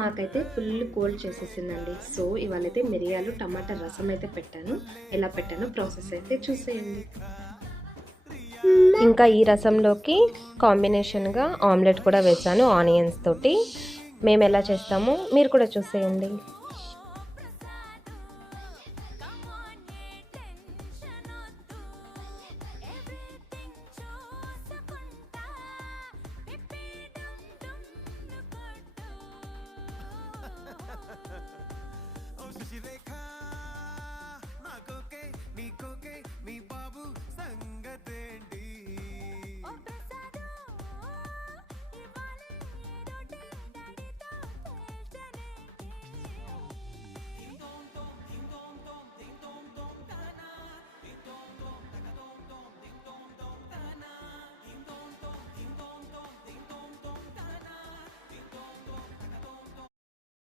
మాకైతే full cold చేసేసిందండి. So, ఇవాళైతే మిరియాలు, టమాటా రసం అయితే పెట్టాను. ఎలా పెట్టానో ప్రాసెస్ అయితే చూసేయండి. ఇంకా ఈ రసంలోకి కాంబినేషన్‌గా ఆమ్లెట్ కూడా వేశాను ఆనియన్స్ తోటి. మేమెలా చేస్తామో మీరు కూడా చూసేయండి.